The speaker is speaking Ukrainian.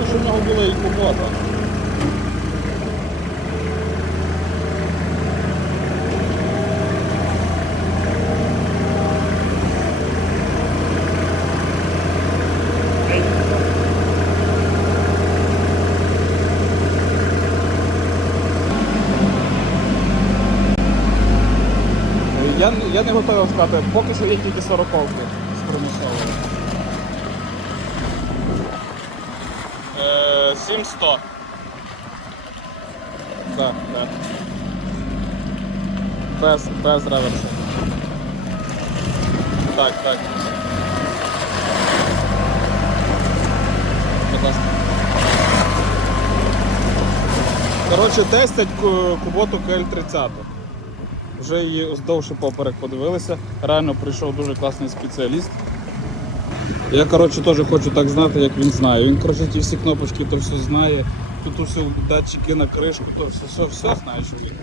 тому що в нього була і Я, я не готовий сказати, поки що є тільки сороковки з примусовою. 7100. Так, так. Без, без реверсу. Так, так. Коротше, тестять куботу КЛ-30. Вже її вздовж поперек подивилися. Реально прийшов дуже класний спеціаліст. Я коротше теж хочу так знати, як він знає. Він коротше ті всі кнопочки то все знає. Тут усе датчики на кришку, то все, все, все знає чоловік.